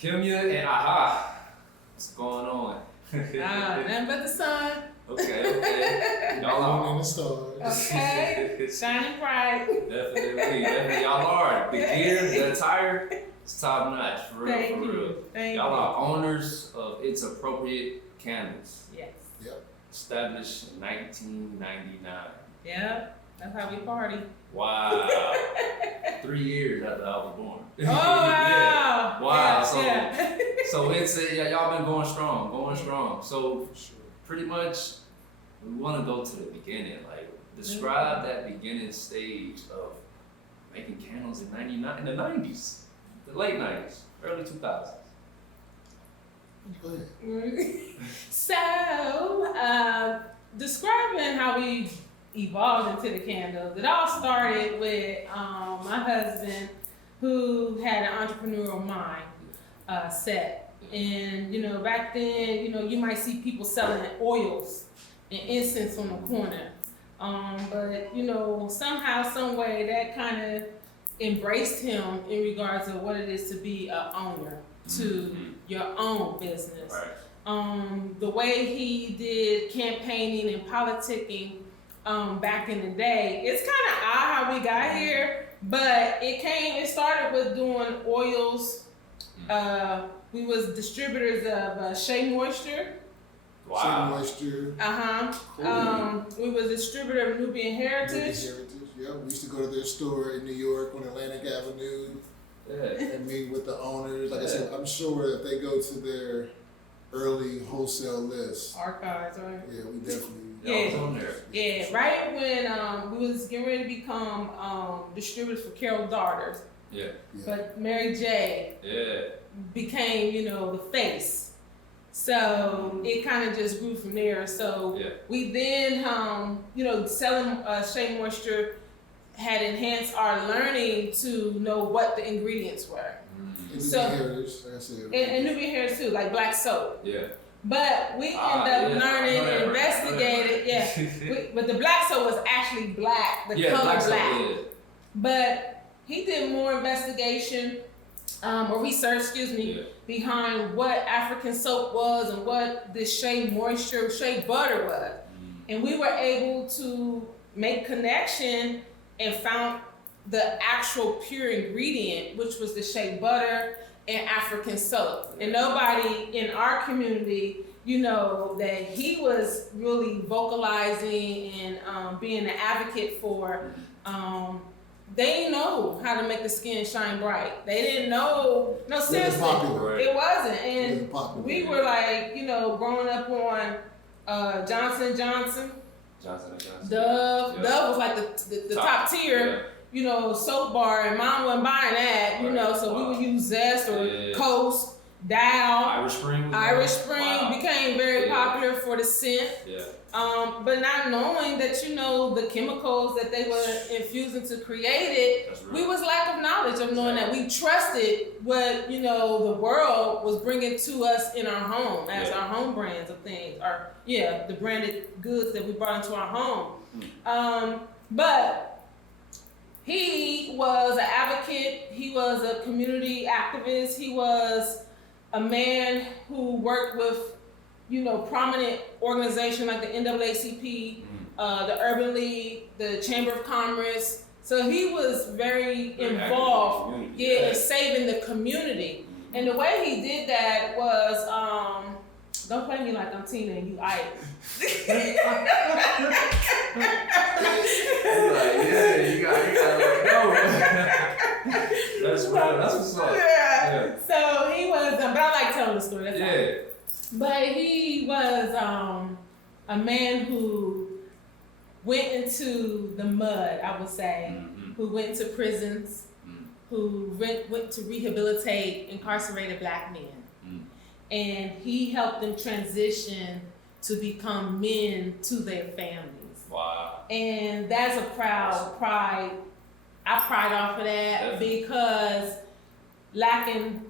Kimya and Aha. What's going on? Nothing but the sun. Okay. Y'all are. In the stars. Okay. Shining bright. Definitely. Y'all are. The gear, the attire, it's top notch. For real, Thank for you. real. Thank Y'all you. are owners of Itz Appropriate Candles. Yes. Yep. Established in 1999. Yep. That's how we party. Wow. 3 years after I was born. Oh, wow. Wow. Yeah. So it's y'all been going strong. So pretty much we want to go to the beginning. Like describe that beginning stage of making candles in '99, in the '90s, the late '90s, early 2000s. Go ahead. So, describing how we evolved into the candles, it all started with my husband, who had an entrepreneurial mind set. And, back then, you might see people selling oils and incense on the corner. But, somehow, some way, that kind of embraced him in regards to what it is to be an owner to your own business. Right. The way he did campaigning and politicking back in the day, it's kind of odd how we got here, but it started with doing oils. We was distributors of Shea Moisture. Wow. Moisture. Cool. We was distributor of Nubian Heritage. Yeah, we used to go to their store in New York on Atlantic Avenue Yeah. and meet with the owners. Like I said, I'm sure if they go to their early wholesale list, Archives, right? yeah, we definitely. Y'all was on there. Yeah, right when we was getting ready to become distributors for Carol Daughters, Yeah. but Mary J. Yeah. became, the face. So it kind of just grew from there. So Yeah. we then, selling Shea Moisture had enhanced our learning to know what the ingredients were. And So- heritage, like I said. And Nubian Heritage too, like black soap. Yeah. But we ended up Yeah. learning I know that, and right. investigated. Yeah. But the black soap was actually black, the color black. black. soap, yeah. But he did more investigation or research, Yeah. behind what African soap was and what this Shea Moisture, Shea Butter was. And we were able to make connection and found the actual pure ingredient, which was the Shea Butter and African soap. And nobody in our community, that he was really vocalizing and being an advocate for. They didn't know how to make the skin shine bright. They didn't know. No, seriously, popular. it wasn't. It And wasn't popular. we were like, growing up on Johnson & Johnson, Johnson & Johnson. Dove. Yeah. Dove was like the top tier, soap bar, and mom wasn't buying that, Right. So Wow. we would use Zest or Yeah. Coast, Dow. Irish Spring. Irish Spring Wow. became very Yeah. popular for the scent. Yeah. But not knowing that, the chemicals that they were infusing to create it, That's real. we was lack of knowledge of knowing that we trusted what, the world was bringing to us in our home as Yeah. our home brands of things, or the branded goods that we brought into our home. But he was an advocate, he was a community activist, he was a man who worked with, prominent organizations like the NAACP, the Urban League, the Chamber of Commerce. So he was very involved, in saving the community. And the way he did that was, don't play me like I'm Tina and you Ike. You gotta go. That's real. That's what's up. Yeah. So he was, but I like telling the story. That's all. Yeah. But he was a man who went into the mud, I would say, who went to prisons, who went to rehabilitate incarcerated black men. And he helped them transition to become men to their families. Wow. And that's a pride. I pride off of that because lacking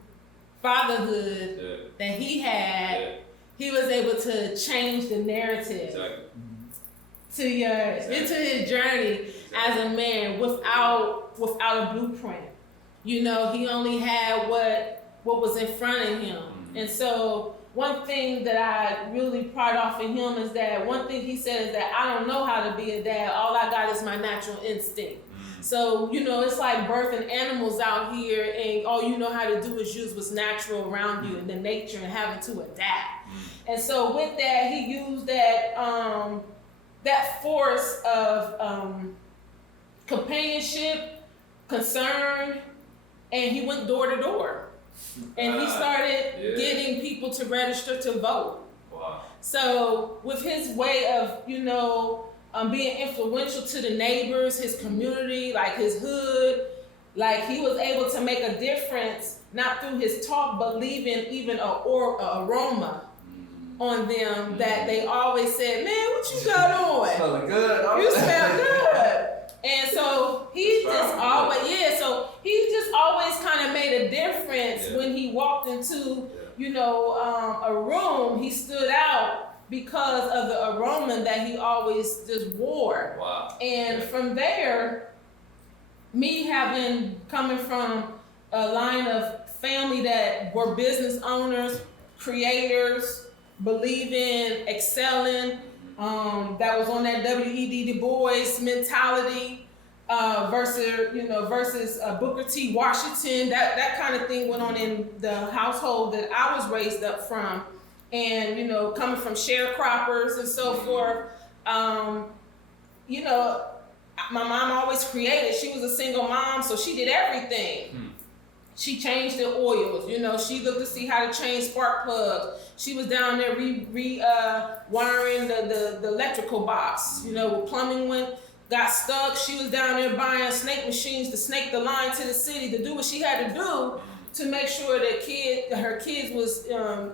fatherhood that he had, he was able to change the narrative into his journey as a man without a blueprint. He only had what what was in front of him. And so one thing that I really pride off in him is that one thing he said is that I don't know how to be a dad. All I got is my natural instinct. So, you know, it's like birthing animals out here and all you know how to do is use what's natural around you and the nature and having to adapt. And so with that, he used that, that force of companionship, concern, and he went door to door. And he started getting people to register to vote. Wow. So with his way of, you know, being influential to the neighbors, his community, like his hood, like he was able to make a difference, not through his talk, but leaving even a aroma on them that they always said, man, what you got on? Smelling good. You smell good. And so he just always kind of made a difference when he walked into, you know, a room. He stood out because of the aroma that he always just wore. Wow. And from there, me coming from a line of family that were business owners, creators, believing, excelling, that was on that W.E.D. Du Bois mentality, versus Booker T. Washington. That kind of thing went on in the household that I was raised up from. And, you know, coming from sharecroppers and so forth, you know, my mom always created. She was a single mom, so she did everything. She changed the oils, you know, she looked to see how to change spark plugs. She was down there wiring the electrical box, you know, when plumbing got stuck. She was down there buying snake machines to snake the line to the city to do what she had to do to make sure that her kids was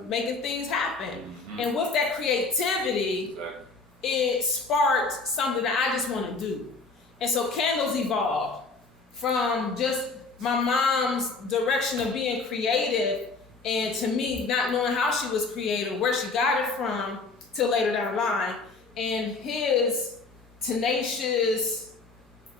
making things happen. And with that creativity, it sparked something that I just want to do. And so candles evolved from just my mom's direction of being creative and to me not knowing how she was creative, where she got it from, till later down the line. And his tenacious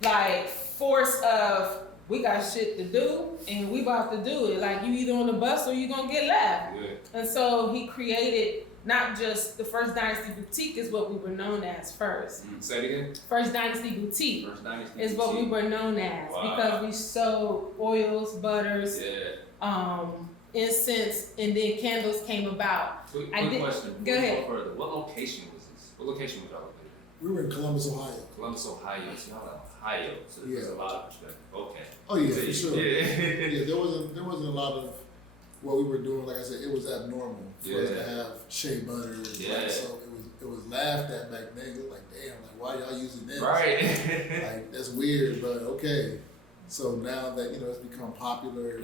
like force of we got shit to do and we about to do it. Like you either on the bus or you gonna get left. And so he created not just the first Dynasty boutique is what we were known as first. Say it again. First Dynasty boutique is what we were known as because we sold oils, butters, incense, and then candles came about. Quick question. Go ahead. Further. What location was this? What location was y'all located? We were in Columbus, Ohio. Columbus, Ohio. So y'all in Ohio. So there's a lot of perspective. Okay. Oh yeah, for sure. Yeah, there wasn't a lot of what we were doing. Like I said, it was abnormal for us to have shea butter. Like, so it was laughed at back then. It was like, damn, like why y'all using this? Right. Like that's weird, but okay. So now that it's become popular,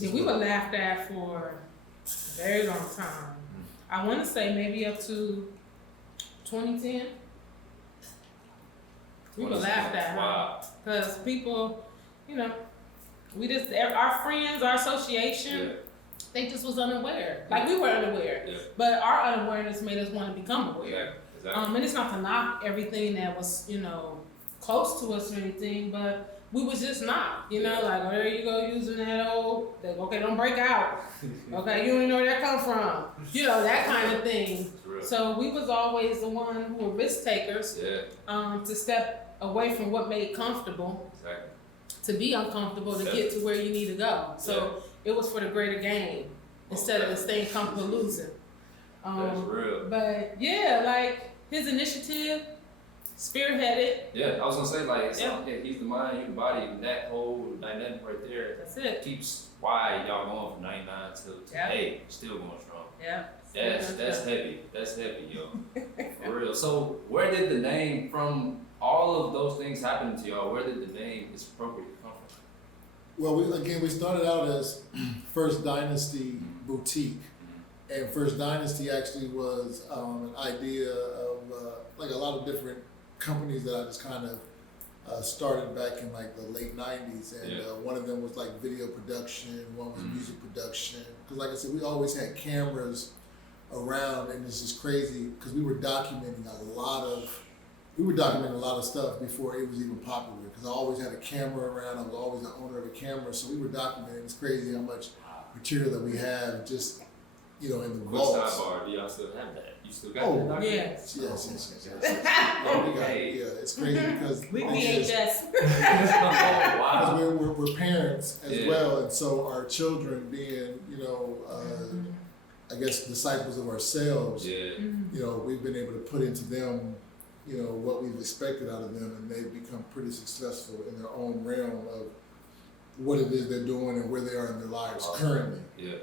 and we were laughed at for a very long time. I want to say maybe up to 2010. We were laughed at. Wow. Because people, our friends, our association, they just was unaware. Like we were unaware. But our unawareness made us want to become aware. Exactly. And it's not to knock everything that was, close to us or anything, but we was just not, like, oh, there you go using that old, okay, don't break out. Okay, you don't even know where that come from. That kind of thing. So we was always the one who were risk takers to step away from what made comfortable to be uncomfortable to get to where you need to go. So it was for the greater gain instead of staying comfortable losing. That's real. But like his initiative, spearheaded. Yeah, I was gonna say he's the mind, you the body, and that whole dynamic right there. That's it. Keeps why y'all going from 99 to today, still going strong. Yeah. That's heavy. That's heavy, yo. For real. So where did the name from all of those things happening to y'all? Where did the name Itz Appropriate come from? Well, we started out as First Dynasty Boutique. And First Dynasty actually was an idea of like a lot of different companies that I just kind of started back in like the late 90s. And one of them was like video production, one was music production. Because like I said, we always had cameras around, and it's just crazy because we were documenting a lot of we were documenting a lot of stuff before it was even popular because I always had a camera around. I was always the owner of a camera, so we were documenting. It's crazy how much material that we have just, in the vaults. Sidebar, do y'all still have that? You still got that document? Yes. Yes. Yeah, we got it. Yeah, it's crazy because We VHS. Wow. because we're parents as well, and so our children being, I guess disciples of ourselves. Yeah. We've been able to put into them, what we've expected out of them, and they've become pretty successful in their own realm of what it is they're doing and where they are in their lives currently. Yeah.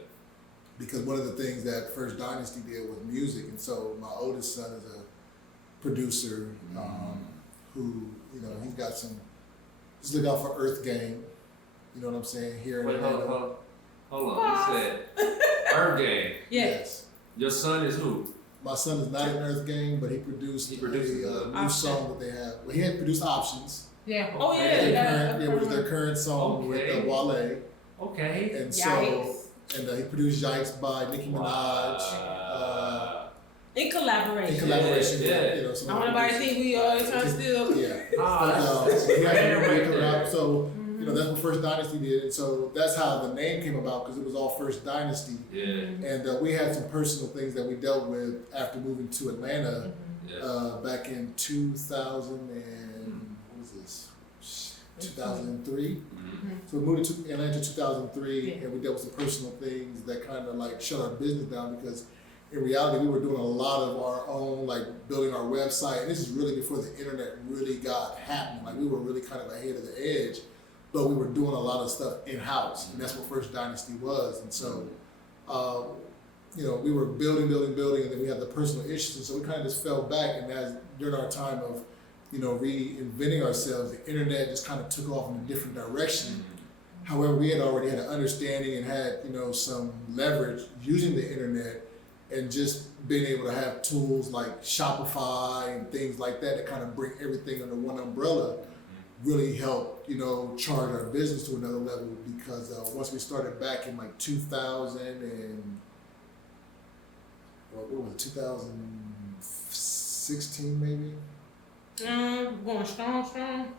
Because one of the things that First Dynasty did was music, and so my oldest son is a producer who, he's got some. Just look out for Earth Gang. You know what I'm saying? Here in Hold on. You said Earth Gang. Yes. Your son is who? My son is not in Earth Gang, but he produced a new song that they have. Well, he had produced Options. Yeah. Okay. Oh yeah. It was their current song with Wale. Okay. And so, he produced Yikes by Nicki Minaj. In collaboration. So I want everybody to think we always trying to steal. Yeah. So that's what First Dynasty did, and so that's how the name came about because it was all First Dynasty. Yeah. And we had some personal things that we dealt with after moving to Atlanta back in 2000 and what was this? 2003. So we moved to Atlanta in 2003, and we dealt with some personal things that kind of like shut our business down because in reality we were doing a lot of our own, like building our website, and this is really before the internet really got happening. Like we were really kind of ahead of the edge. But we were doing a lot of stuff in-house, and that's what First Dynasty was. And so, we were building, and then we had the personal issues, and so we kind of just fell back. And as during our time of, reinventing ourselves, the internet just kind of took off in a different direction. However, we had already had an understanding and had, some leverage using the internet, and just being able to have tools like Shopify and things like that that kind of bring everything under one umbrella. Really helped, charge our business to another level because once we started back in like 2000 and what was it, 2016 maybe? Going strong.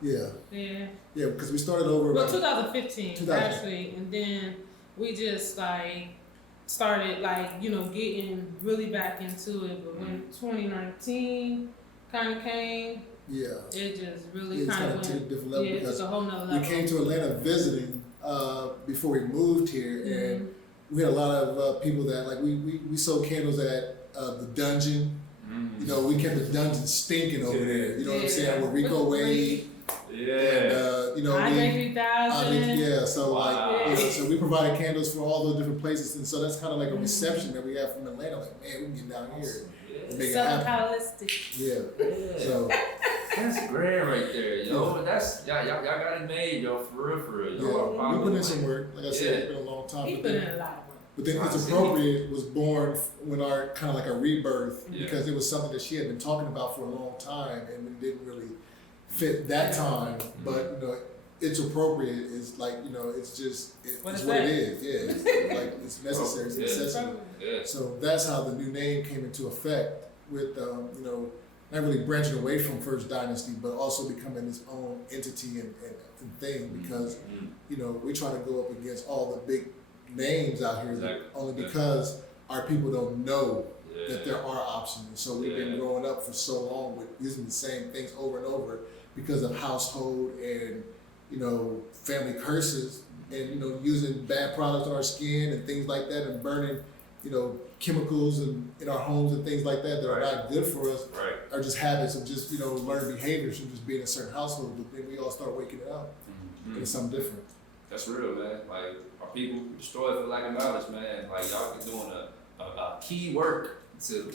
Yeah. Yeah. Yeah, because we started over. Well, 2015 actually, and then we just started getting really back into it. But when 2019 kind of came. Yeah. It just really kind of took a different level because it's a whole nother level. We came to Atlanta visiting before we moved here, and we had a lot of people that we sold candles at the Dungeon. We kept the Dungeon stinking over there. You know what I'm saying? With Rico Wade. Yeah. And Andre 3000. So we provided candles for all those different places, and so that's kind of like a reception that we have from Atlanta. Like, man, we can get down here. Make Southern Capitalistic. Yeah. So that's great right there, yo. That's y'all got it made, yo. For real. We put in some work. Like I said, it's been a long time. He put in a lot of work. But then Itz Appropriate was born when our kind of like a rebirth because it was something that she had been talking about for a long time, and it didn't really fit that time. But Itz Appropriate is like it's just it's what it is. Yeah, it's necessary. It's necessary. Yeah. So that's how the new name came into effect with not really branching away from First Dynasty, but also becoming its own entity and thing because we try to go up against all the big names out here only because our people don't know that there are options. And so we've been growing up for so long with using the same things over and over because of household and family curses and using bad products on our skin and things like that and burning chemicals in our homes and things like that are not good for us are just habits of just learned behaviors from just being in a certain household. But then we all start waking up and it's something different. That's real, man. Like our people destroyed for lack of knowledge, man. Like y'all been doing a key work to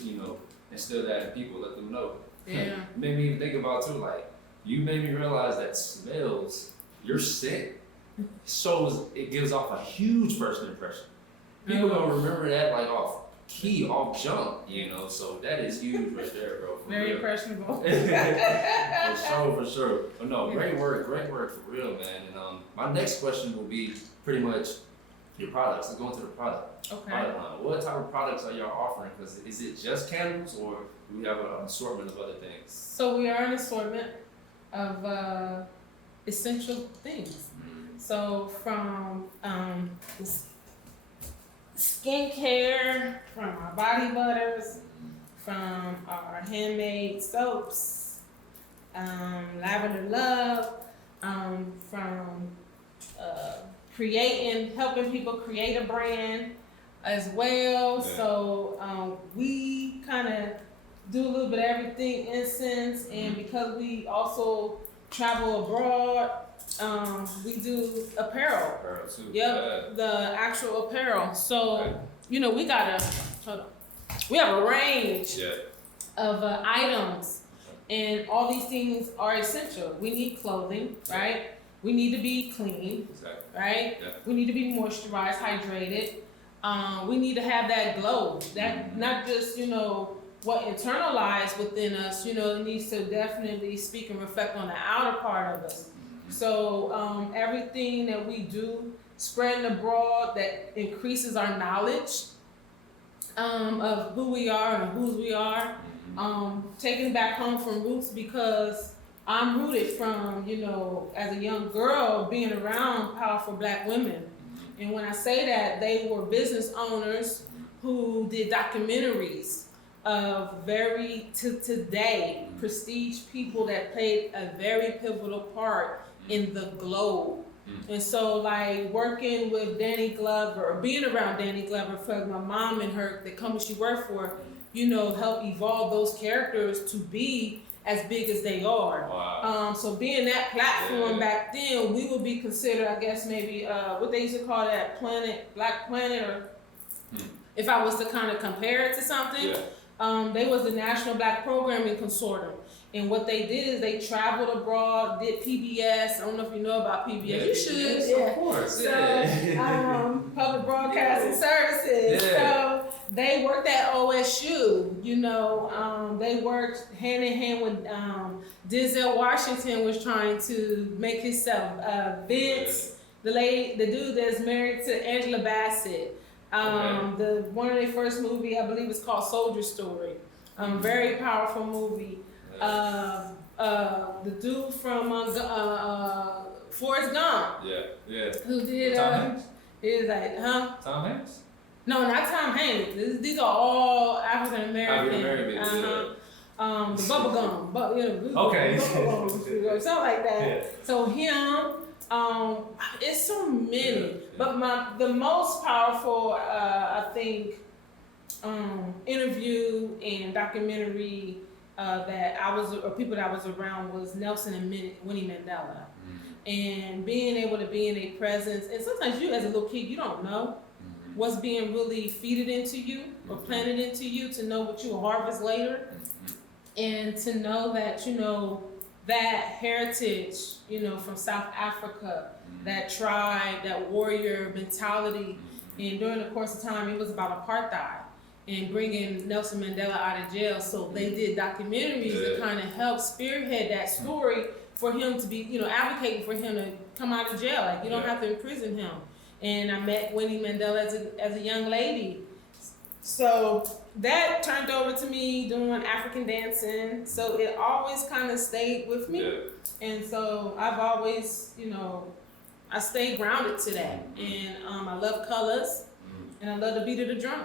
instill that in people, let them know. Yeah. Made me even think about too, like you made me realize that smells, your scent shows, it gives off a huge first impression. People gonna remember that like off jump, so that is huge right there, bro. Very impressionable. For sure. But no, great work for real, man. And my next question will be pretty much, Your products. Let's go into the product. Okay. Product line. What type of products are y'all offering? Because is it just candles, or do we have an assortment of other things? So we are an assortment of essential things. So from skincare, from our body butters, from our handmade soaps, lavender love, from helping people create a brand as well. Yeah. So we kind of do a little bit of everything, incense, and because we also travel abroad, we do apparel. Apparel too. Yep, the actual apparel. So, Okay. you know, we have a range Yeah. of items, and all these things are essential. We need clothing, right? We need to be clean, Exactly. right? Yeah. We need to be moisturized, hydrated. We need to have that glow. That not just, you know, what internalized within us, you know, it needs to definitely speak and reflect on the outer part of us. So everything that we do, spreading abroad, that increases our knowledge of who we are and whose we are. Taking back home from roots, because I'm rooted from, you know, as a young girl, being around powerful Black women. And when I say that, they were business owners who did documentaries of today prestige people that played a very pivotal part in the globe. And so, like, working with Danny Glover, or being around Danny Glover, for my mom and her, the company she worked for, you know, help evolve those characters to be as big as they are. Wow. So being that platform back then, we would be considered, I guess, maybe what they used to call that Black Planet, or if I was to kind of compare it to something, they was the National Black Programming Consortium. And what they did is they traveled abroad, did PBS. I don't know if you know about PBS. You should. Yes, Yeah. of course. So, Public Broadcasting Services. Yeah. So they worked at OSU. You know, they worked hand in hand with Denzel Washington was trying to make himself. Vince, the dude that's married to Angela Bassett. One of their first movie, I believe, is called Soldier Story. Very powerful movie. The dude from Forrest Gump. Yeah. Who did Tom Hanks? Is like, huh? Tom Hanks? No, not Tom Hanks. These are all African American. The bubblegum, Okay. something like that. Yeah. So him, it's so many. But the most powerful, I think, interview and documentary that people that I was around was Nelson and Winnie Mandela. And being able to be in a presence, and sometimes you as a little kid, you don't know what's being really feeded into you or planted into you to know what you will harvest later. And to know that, you know, that heritage, you know, from South Africa, that tribe, that warrior mentality. And during the course of time, it was about apartheid and bringing Nelson Mandela out of jail. So they did documentaries that kind of helped spearhead that story for him to be, you know, advocating for him to come out of jail. Like, you don't have to imprison him. And I met Winnie Mandela as a young lady. So that turned over to me doing African dancing. So it always kind of stayed with me. And so I've always, you know, I stay grounded to that. And I love colors, and I love the beat of the drum.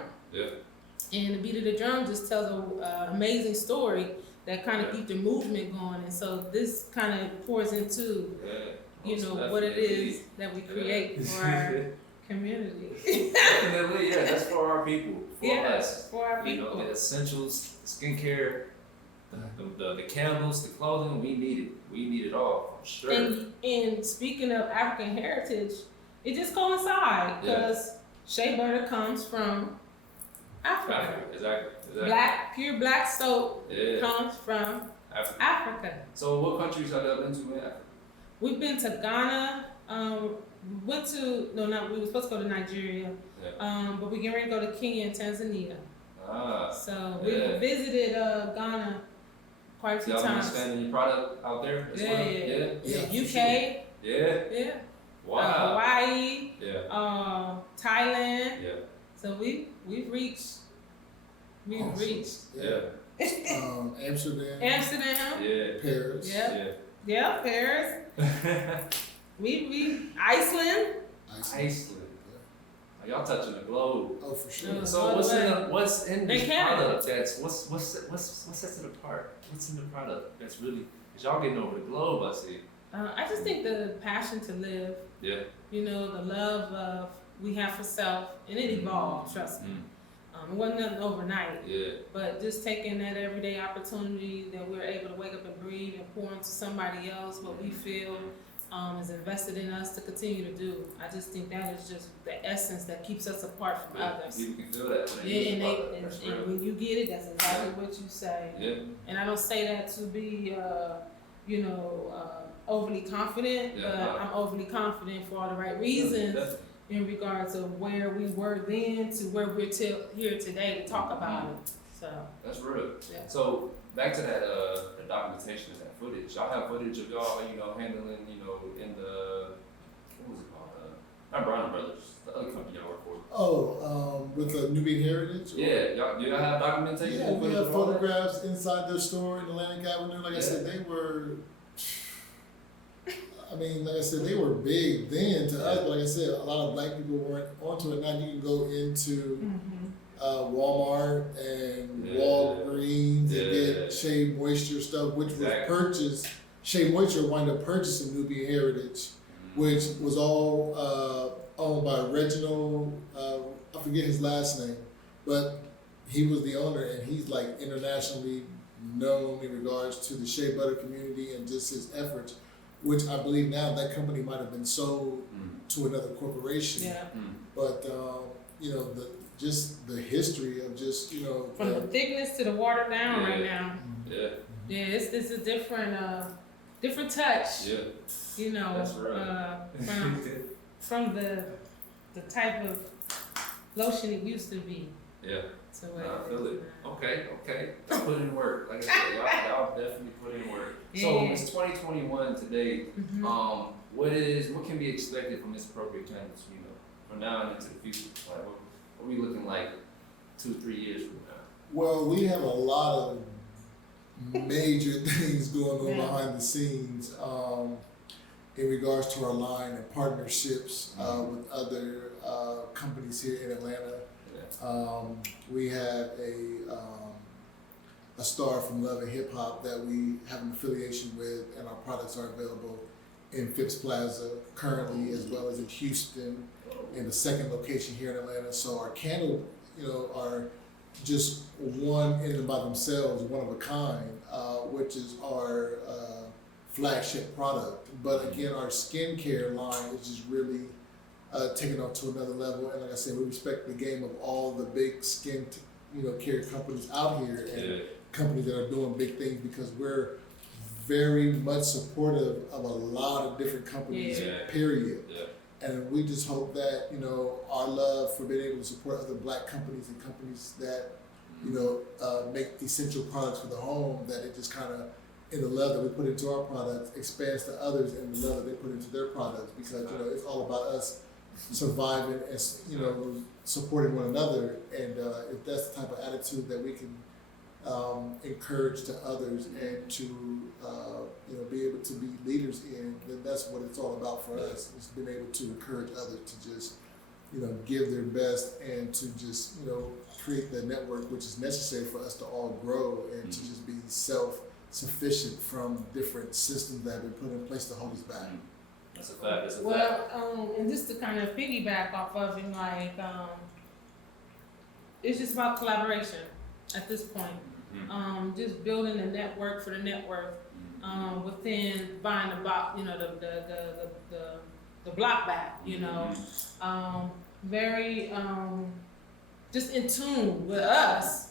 And the beat of the drum just tells an amazing story that kind of keeps the movement going. And so this kind of pours into, you know, what it is that we create for our community. Definitely, that's for our people. For us. For our people. You know, the essentials, skincare, the candles, the clothing, we need it. We need it all, for sure. And speaking of African heritage, it just coincides because shea butter comes from Africa. Exactly. Pure black soap comes from Africa. So what countries have you been to in Africa? We've been to Ghana. We were supposed to go to Nigeria. But we get ready to go to Kenya and Tanzania. So we visited Ghana quite a few times. Y'all been expanding your product out there as well? UK. Yeah. Wow. Hawaii. Yeah. Thailand. Yeah. So we've reached. Yeah. Amsterdam. Amsterdam. Yeah. Paris. Yep. Yeah, Paris. we Iceland. Iceland. Y'all touching the globe. Oh, for sure. So what's in this Canada. product that's what sets it apart? What's in the product that's really, cause y'all getting over the globe, I see. I just think the passion to live. Yeah. You know, the love we have for self, and it evolved. Trust me. It wasn't nothing overnight. Yeah. But just taking that everyday opportunity that we're able to wake up and breathe and pour into somebody else what we feel is invested in us to continue to do. I just think that is just the essence that keeps us apart from others. People can feel that when they Yeah, use and when you get it, that's exactly what you say. Yeah. And I don't say that to be, overly confident, Yeah, but I'm overly confident for all the right reasons. Definitely. In regards of where we were then to where we're here today to talk about it. So That's real. Yeah. So back to that the documentation of that footage. Y'all have footage of y'all, handling, in the what was it called? Not Brown Brothers, the other company y'all work for. Oh, with the Nubian Heritage? Yeah, y'all have documentation? Yeah, we footage have of all that? photographs inside their store in Atlantic Avenue. Like I said, they were big then to us, but like I said, a lot of black people weren't onto it. Now you can go into Walmart and Walgreens and get Shea Moisture stuff, which was purchased. Shea Moisture wound up purchasing Nubian Heritage, which was all owned by Reginald, I forget his last name, but he was the owner, and he's like internationally known in regards to the shea butter community and just his efforts, which I believe now that company might have been sold to another corporation. yeah. But the history of just From the thickness to the watered down right now. Yeah. Yeah, it's a different touch. Yeah. That's right. From the type of lotion it used to be. Yeah. So I feel it. Okay. Y'all put in work. Like I said, y'all definitely put in work. Yeah. So it's 2021 today. Mhm. What can be expected from Itz Appropriate Candles, from now and into the future? Like what are we looking like 2-3 years from now? Well, we have a lot of major things going on Yeah. behind the scenes in regards to our line and partnerships with other companies here in Atlanta. We have a star from Love and Hip Hop that we have an affiliation with, and our products are available in Phipps Plaza currently, as well as in Houston, in the second location here in Atlanta. So our candle, are just one in and by themselves, one of a kind, which is our flagship product. But again, our skincare line is just really taking off to another level. And like I said, we respect the game of all the big skin, care companies out here and companies that are doing big things, because we're very much supportive of a lot of different companies, period. Yeah. And we just hope that, our love for being able to support other black companies and companies that, make essential products for the home, that it just kind of, in the love that we put into our products, expands to others in the love that they put into their products, because, it's all about us surviving and, supporting one another. And if that's the type of attitude that we can encourage to others and to, be able to be leaders in, then that's what it's all about for us. It's being able to encourage others to just, give their best and to just, create the network which is necessary for us to all grow and to just be self-sufficient from different systems that have been put in place to hold us back. That's a fact. Well, and just to kind of piggyback off of it, it's just about collaboration at this point. Just building a network for the network within buying the block, the block back, very just in tune with us.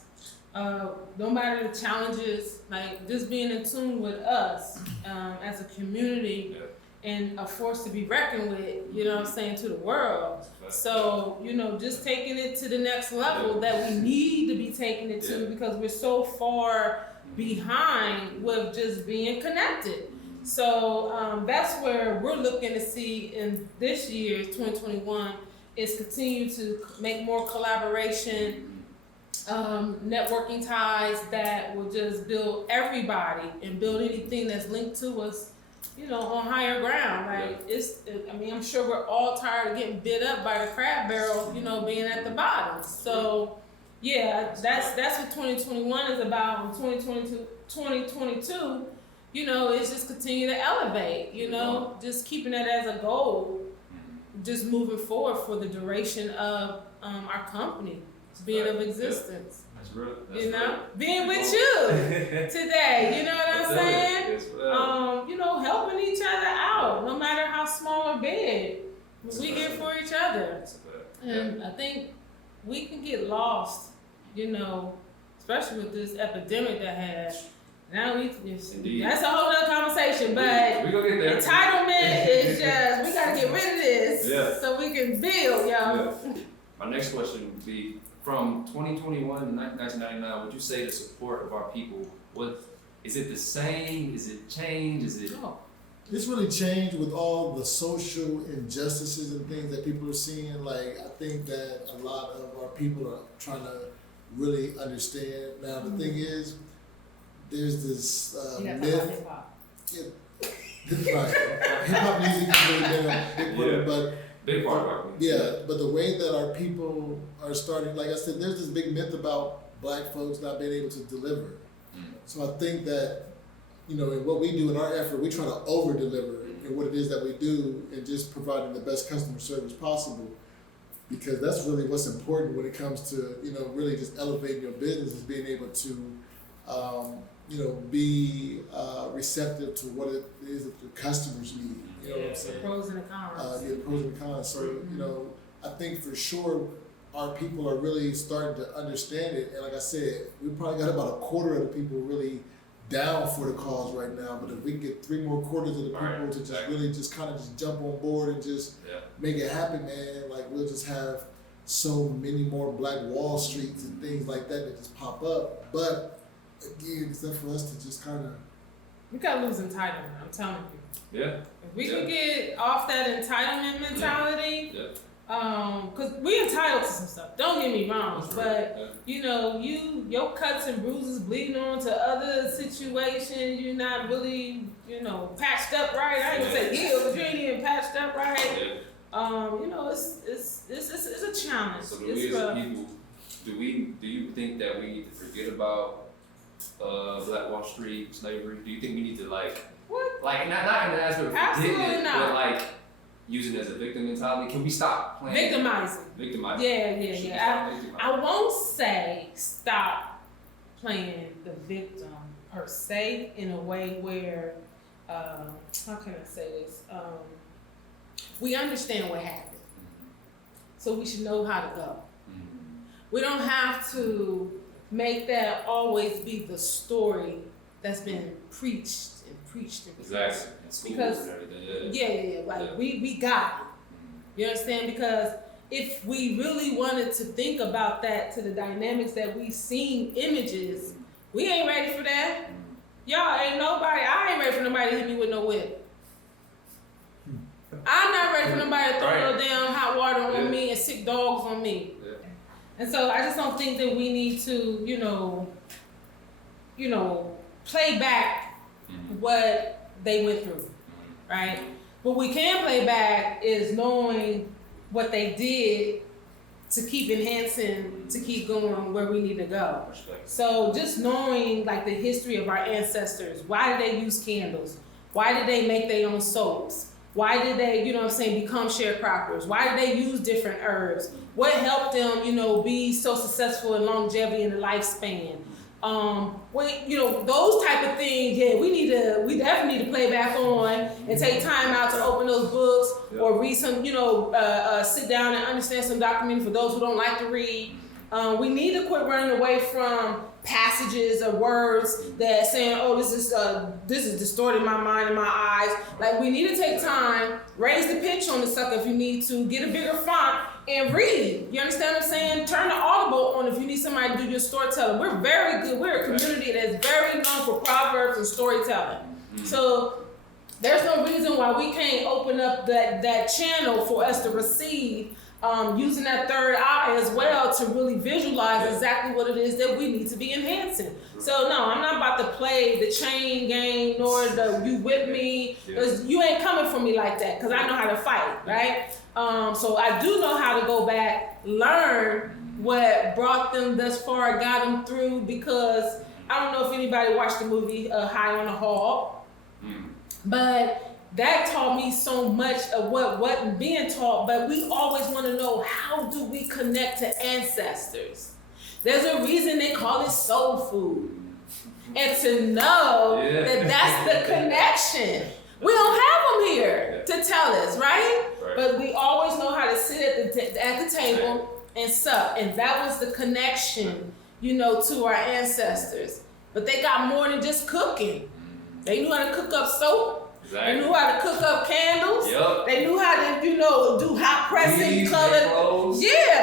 No matter the challenges, just being in tune with us as a community and a force to be reckoned with, to the world. So, just taking it to the next level that we need to be taking it to, because we're so far behind with just being connected. So that's where we're looking to see in this year, 2021, is continue to make more collaboration, networking ties that will just build everybody and build anything that's linked to us, on higher ground. Like I'm sure we're all tired of getting bit up by the crab barrel, being at the bottom. So yeah, that's what 2021 is about. 2022, it's just continue to elevate, just keeping that as a goal, just moving forward for the duration of our company being of existence. That's real. Being with you today, you know what I'm saying? Helping each other out, no matter how small or big. We here for each other. And I think we can get lost, especially with this epidemic that has. Now that's a whole other conversation, but we gonna get there. Entitlement is just, we gotta get rid of this so we can build, yo. Yeah. My next question would be, from 2021 to 1999, would you say the support of our people, is it the same? Is it changed? It's really changed with all the social injustices and things that people are seeing. Like, I think that a lot of our people are trying to really understand. Now, the thing is, there's this myth. Hip hop music is really big, but big part of it. But the way that our people are starting, like I said, there's this big myth about Black folks not being able to deliver. So I think that, in what we do in our effort, we try to over-deliver in what it is that we do and just providing the best customer service possible. Because that's really what's important when it comes to, really just elevating your business, is being able to, be receptive to what it is that the customers need. You know what I'm saying? Pros and cons. The pros and cons. So, I think for sure our people are really starting to understand it. And like I said, we probably got about a quarter of the people really down for the cause right now. But if we can get 3 more quarters of the people to just really just kind of just jump on board and just make it happen, man, like we'll just have so many more Black Wall Streets and things like that just pop up. But again, it's up for us to just kind of... We gotta lose entitlement, I'm telling you. Yeah. If we can get off that entitlement mentality, cause we entitled to some stuff. Don't get me wrong, but your cuts and bruises bleeding on to other situations. You're not really, patched up right. I ain't gonna say healed, but you ain't even patched up right. It's a challenge. So do we as a people, do you think that we need to forget about Black Wall Street, slavery? Do you think we need to not in the aspect of forgetting it, but using it as a victim mentality? Can we stop playing victimizing? Yeah. I won't say stop playing the victim per se in a way where how can I say this? We understand what happened, so we should know how to go. We don't have to make that always be the story that's been preached. Exactly. Because we got it. You understand? Because if we really wanted to think about that to the dynamics that we've seen images, we ain't ready for that. I ain't ready for nobody to hit me with no whip. I'm not ready for nobody to throw no damn hot water on me and sick dogs on me. And so I just don't think that we need to, play back what they went through, right? What we can play back is knowing what they did to keep enhancing, to keep going where we need to go. So just knowing the history of our ancestors. Why did they use candles? Why did they make their own soaps? Why did they, become sharecroppers? Why did they use different herbs? What helped them, be so successful in longevity and the lifespan? Those type of things, we definitely need to play back on and take time out to open those books or read some, sit down and understand some documentary for those who don't like to read. We need to quit running away from passages or words that saying, this is distorting my mind and my eyes. We need to take time, raise the pitch on the sucker if you need to, get a bigger font and read. You understand what I'm saying? Turn the Audible on if you need somebody to do your storytelling. We're very good. We're a community that's very known for proverbs and storytelling. So there's no reason why we can't open up that channel for us to receive using that third eye as well to really visualize exactly what it is that we need to be enhancing. So no, I'm not about to play the chain game nor the you with me, because you ain't coming for me like that, because I know how to fight, right? So I do know how to go back, learn what brought them thus far, got them through, because I don't know if anybody watched the movie High on the Hog, but that taught me so much of what wasn't being taught. But we always want to know, how do we connect to ancestors? There's a reason they call it soul food. And to know that that's the connection. We don't have them here to tell us, right? But we always know how to sit at the table and sup. And that was the connection, to our ancestors. But they got more than just cooking. They knew how to cook up soap. Exactly. They knew how to cook up candles. Yep. They knew how to, do hot pressing, colored.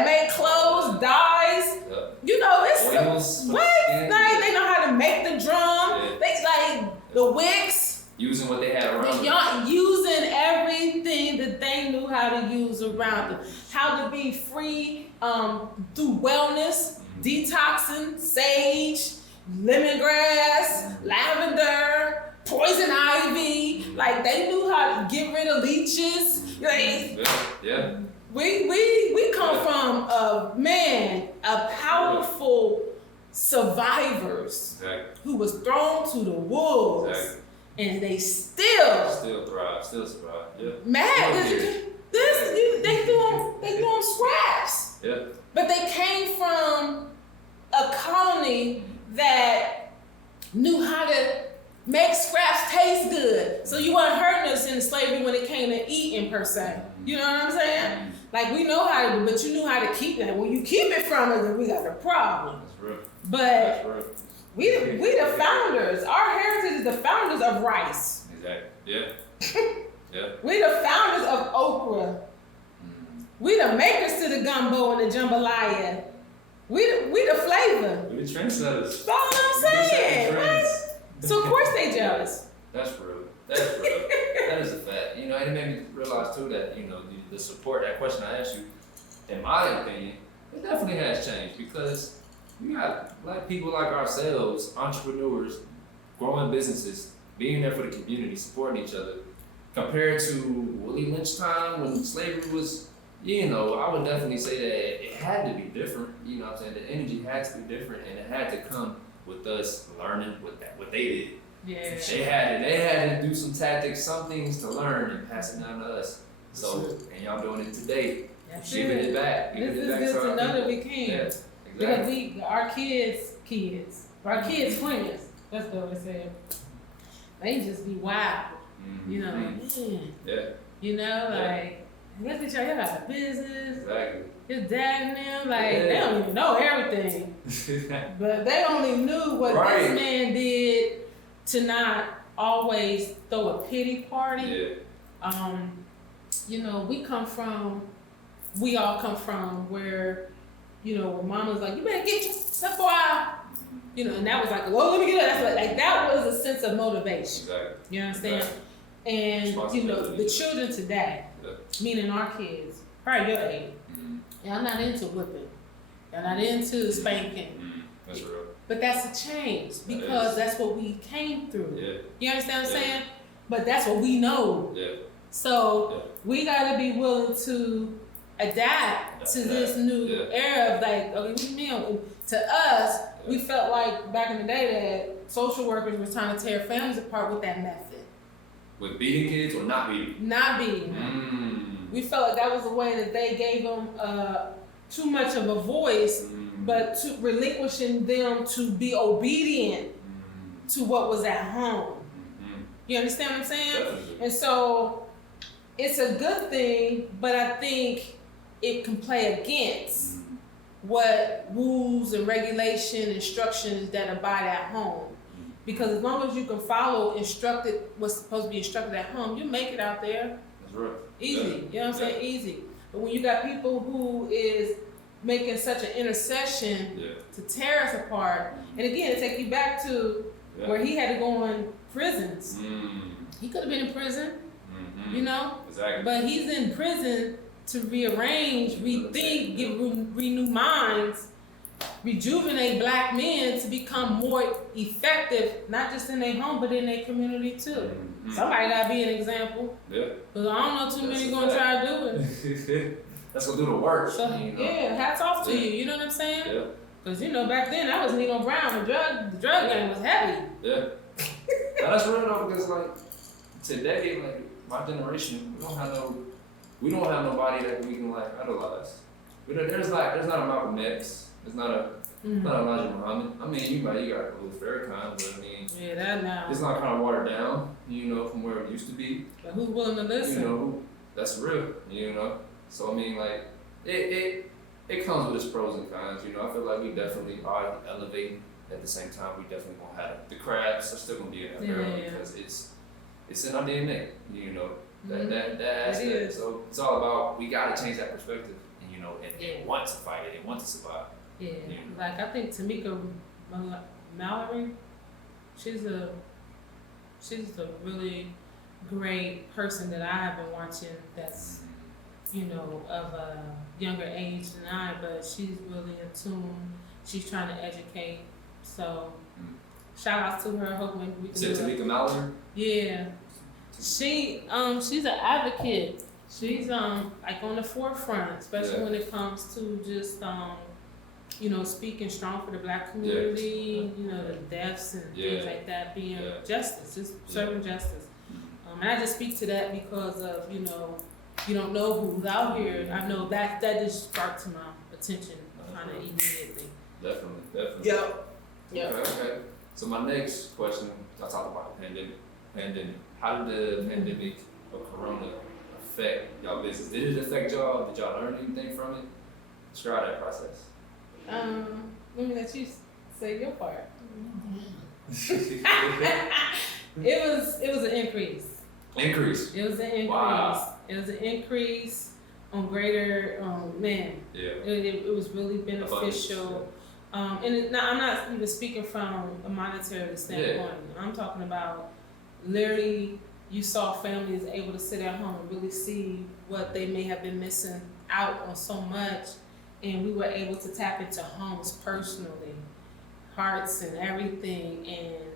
Make clothes, dyes. Yep. It's they know how to make the drum. They the wicks. Using what they had around them. Using everything that they knew how to use around them. How to be free through wellness, detoxing, sage, lemongrass, lavender, poison ivy. They knew how to get rid of leeches. We come from a powerful survivors who was thrown to the wolves, and they still thrive, still survive. They threw them scraps. But they came from a colony that knew how to make scraps taste good. So you weren't hurting us in slavery when it came to eating per se. You know what I'm saying? We know how to, but you knew how to keep it. When you keep it from us, then we got a problem. That's real. But we the founders. Our heritage is the founders of rice. Exactly. We the founders of okra. We the makers to the gumbo and the jambalaya. We the flavor. We the trendsetters. That's all I'm saying. Right? So of course they jealous. That's real. That is a fact. And it made me realize too that, the support, that question I asked you, in my opinion, it definitely has changed, because we got Black people like ourselves, entrepreneurs, growing businesses, being there for the community, supporting each other, compared to Willie Lynch time when slavery was, I would definitely say that it had to be different. You know what I'm saying? The energy had to be different, and it had to come with us learning what they did. Yeah. They had to do some tactics, some things to learn and pass it down to us. So, and y'all doing it today. Giving it back. This is good to know that we can. Yeah, exactly. Because our kids, twins, that's what I said. They just be wild. Look at y'all got a business. Exactly. His dad and them, they don't even know everything. But they only knew what this man did to not always throw a pity party. We all come from where, where mama's like, you better get yourself out. And that was let me get up. That's that was a sense of motivation. Exactly. You understand? Exactly. And, the children today, meaning our kids, probably your age, y'all not into whipping. Y'all not into spanking. That's real. But that's a change, because that's what we came through. You understand what I'm saying? But that's what we know. So we gotta be willing to adapt to this new era of okay, what do you mean? To us, we felt like back in the day that social workers were trying to tear families apart with that method. With beating kids or not beating? Not beating. We felt like that was the way that they gave them too much of a voice, but to relinquishing them to be obedient to what was at home. You understand what I'm saying? Definitely. And so it's a good thing, but I think it can play against what rules and regulation, instructions that abide at home. Because as long as you can follow what's supposed to be instructed at home, you make it out there. That's right. Easy. You know what I'm saying? Easy. But when you got people who is making such an intercession to tear us apart, and again, it take you back to where he had to go in prisons. He could have been in prison, Exactly. but he's in prison to rearrange, rethink, renew minds, rejuvenate black men to become more effective, not just in their home, but in their community too. Mm-hmm. Somebody gotta be an example. Yeah. Cause I don't know too many gonna try to do it. That's gonna do the work. So, you know? yeah, hats off to you. You know what I'm saying? Yeah. Cause back then that was Nino Brown. The drug game was heavy. Yeah. Now that's real though, because like today, like my generation, we don't have nobody that we can like idolize. There's not a Malcolm X. There's not a Elijah Muhammad. I mean, you got Louis Farrakhan, but I mean, yeah, that now. it's not kind of watered down, from where it used to be. But who's willing to listen? That's real, So I mean, like it comes with its pros and cons. I feel like we definitely are elevating. At the same time, we definitely gonna have the crabs are still gonna be in our barrel because it's in our DNA. That aspect. So it's all about we gotta change that perspective, and want to fight it and want to survive. Yeah, like I think Tamika Mallory, she's a really great person that I have been watching. That's of a younger age than I, but she's really in tune. She's trying to educate. So shout out to her. Hope maybe we can. Is it Tamika Mallory? Yeah, she's an advocate. She's like on the forefront, especially when it comes to just speaking strong for the black community. The deaths and things like that, being justice, just serving justice. And I just speak to that because of you don't know who's out here. I know that just sparked to my attention kind of immediately. Definitely. Yep. Okay. So my next question, I talk about the pandemic. How did the pandemic of Corona affect y'all business? Did it affect y'all? Did y'all learn anything from it? Describe that process. Let me let you say your part. It was an increase. It was an increase. Wow. It was an increase on greater man. Yeah. It was really beneficial. I'm not even speaking from a monetary standpoint. I'm talking about literally you saw families able to sit at home and really see what they may have been missing out on so much, and we were able to tap into homes personally, hearts and everything, and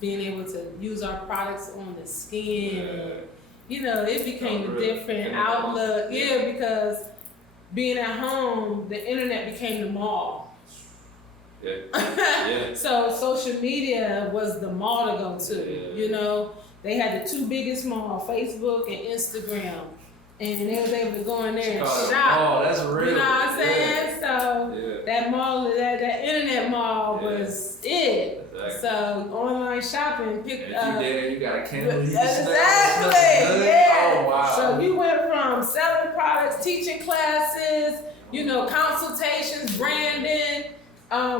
being able to use our products on the skin. And, it became a different outlook. Yeah, because being at home, the internet became the mall. Yeah. So social media was the mall to go to. They had the two biggest malls, Facebook and Instagram, and they was able to go in there and shop. Oh, that's real. You know what I'm saying? So that mall, that internet mall was it. Exactly. So online shopping picked up. You got a candle. Exactly. Yeah. Oh wow. So we went from selling products, teaching classes, consultations, branding.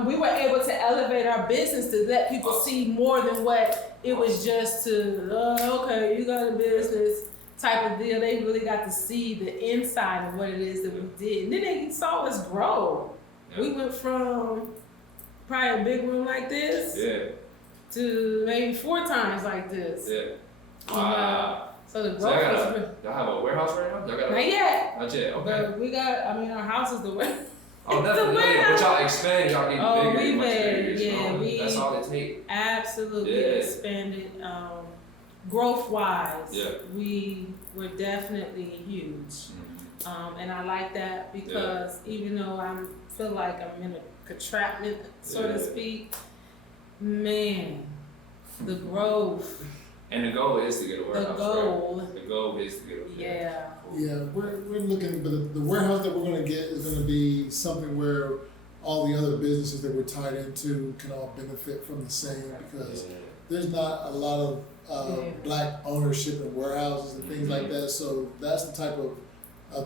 We were able to elevate our business to let people see more than what it was just to, okay, you got a business type of deal. They really got to see the inside of what it is that we did. And then they saw us grow. Yeah. We went from probably a big room like this to maybe 4 times like this. Yeah. Wow. So the growth was y'all have a warehouse right now? Not yet. Not yet, okay. But we got, our house is the warehouse. Oh, definitely. But y'all expand, y'all get bigger. That's all it takes. Absolutely expanded. Growth-wise, we were definitely huge. Mm-hmm. And I like that because even though I feel like I'm in a contraption, so to speak, man, the growth. And the goal is to get a warehouse. The goal is to get a warehouse. Yeah. Yeah, we're looking, but the warehouse that we're going to get is going to be something where all the other businesses that we're tied into can all benefit from the same, because there's not a lot of black ownership in warehouses and things like that. So that's the type of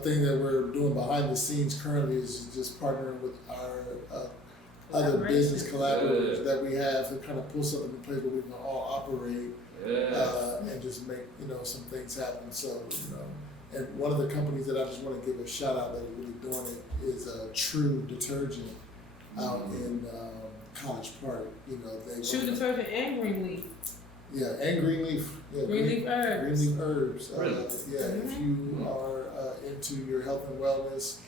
thing that we're doing behind the scenes currently, is just partnering with our other business collaborators that we have to kind of pull something in place where we can all operate and just make some things happen. So and one of the companies that I just want to give a shout out that is really doing it is True Detergent out in College Park. True Detergent and Greenleaf. Yeah, and green leaf. Yeah, Green leaf herbs. Green leaf herbs. Really? Yeah, if you are into your health and wellness,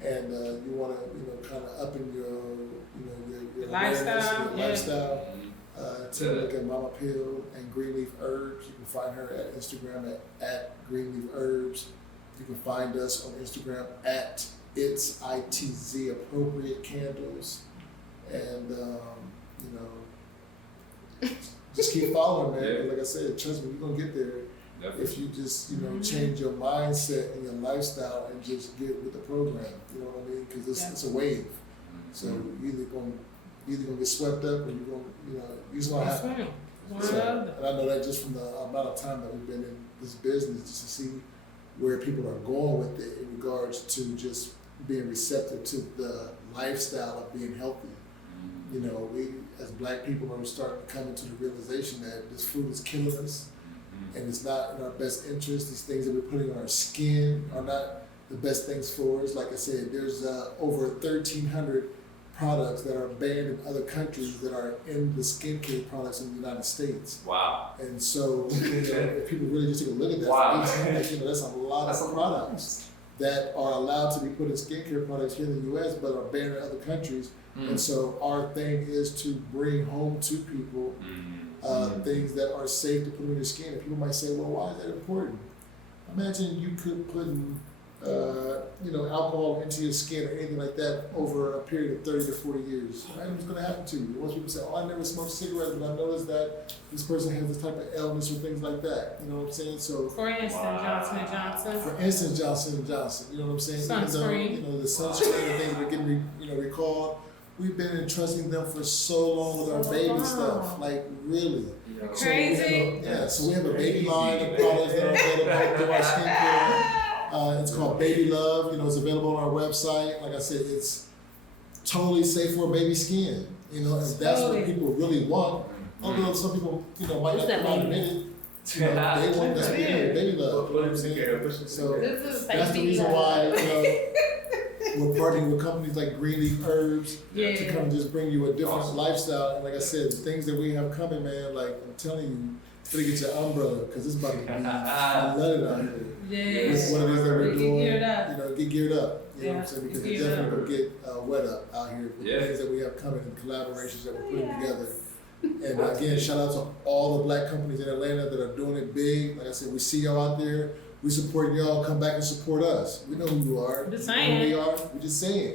and you want to, kind of up in your Lifestyle, awareness and your yeah. lifestyle. Take a look at Mama Pill and Green Leaf Herbs. You can find her at Instagram at Green Leaf Herbs. You can find us on Instagram at Itz Appropriate Candles, and just keep following, man. Yeah. Like I said, trust me, you're gonna get there. Definitely. If you just, change your mindset and your lifestyle and just get with the program, you know what I mean? Because it's a wave. So you're either gonna get swept up, or you're just gonna happen. And I know that just from the amount of time that we've been in this business, just to see where people are going with it in regards to just being receptive to the lifestyle of being healthy. We as Black people are starting to come into the realization that this food is killing us. And it's not in our best interest. These things that we're putting on our skin are not the best things for us. Like I said, there's over 1,300 products that are banned in other countries that are in the skincare products in the United States. Wow. And so, if people really just take a look at that, Wow. that's a lot of products that are allowed to be put in skincare products here in the U.S. but are banned in other countries. And so our thing is to bring home to people things that are safe to put on your skin. And people might say, well, why is that important? Imagine you could put alcohol into your skin or anything like that over a period of 30 to 40 years. Right? What's going to happen to you? Most people say, oh, I never smoked cigarettes, but I noticed that this person has this type of illness or things like that. You know what I'm saying? So, for instance, Johnson & Johnson. For instance, Johnson & Johnson. You know what I'm saying? Sunscreen. Even though, the sunscreen and things are getting recalled. We've been entrusting them for so long with our baby stuff, like really. Crazy. So we have a baby line of products that are available through our skincare. It's called Baby Love. It's available on our website. Like I said, it's totally safe for baby skin. And that's what people really want. Although some people, might not admit it. They want that Baby Love. You know what I'm saying? So that's the reason why. We're partnering with companies like Green Leaf Herbs to come just bring you a different lifestyle. And like I said, the things that we have coming, man, like I'm telling you, you better get your umbrella because it's about to be flooded out here. Yes. With what it is that we're doing. Get geared up. Get geared up. You know what I'm saying? Because it's definitely going to get wet up out here with the things that we have coming and collaborations that we're putting together. And again, shout out to all the Black companies in Atlanta that are doing it big. Like I said, we see y'all out there. We support y'all. Come back and support us. We know who you are. Just saying. We know who we are. We're just saying.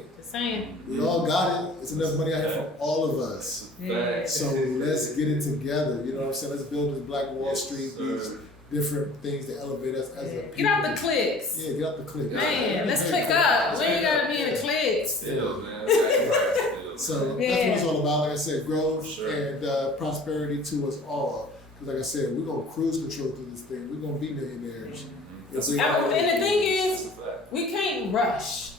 We all got it. It's enough money out here for all of us. Yeah. So let's get it together. You know what I'm saying? Let's build this Black Wall Street. These different things to elevate us as a people. Get out the clicks. Yeah, get out the click. Man, let's click up. We ain't gotta be in the clicks. Still, man. So that's what it's all about. Like I said, growth and prosperity to us all. Because like I said, we're gonna cruise control through this thing. We're gonna be millionaires. And the thing is, we can't rush.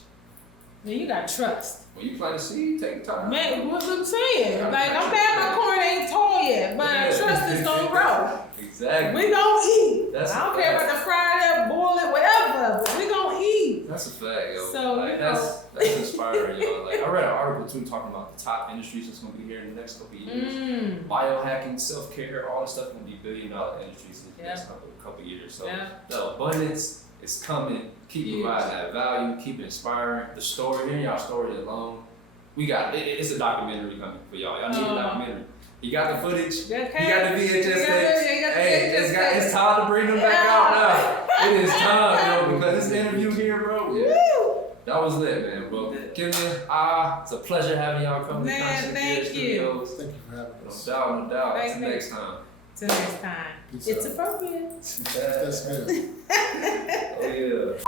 Man, you gotta trust. When you plant a seed, take time. Man, what I'm saying, like I'm bad, my corn ain't tall yet, but trust is gonna grow. Exactly. We gonna eat. That's I don't care about the fry it up, boil it, whatever. But we gonna eat. That's a fact, yo. So like, that's inspiring, yo. Like I read an article too talking about the top industries that's gonna be here in the next couple of years. Biohacking, self-care, all this stuff gonna be billion-dollar industries in the next couple of years. So the abundance is coming. Keep providing that value. Keep inspiring. The story, hearing y'all story alone. We got it's a documentary coming for y'all. Y'all need a documentary. You got the footage. You got the VHS tapes. Hey, it's time to bring them back out now. It is time, yo, because this interview here, bro. That was lit, man. But Killian, it's a pleasure having y'all come to Man, thank you. Thank you for having us. No doubt. Until next time. Till next time. It's appropriate. That's good. Oh yeah.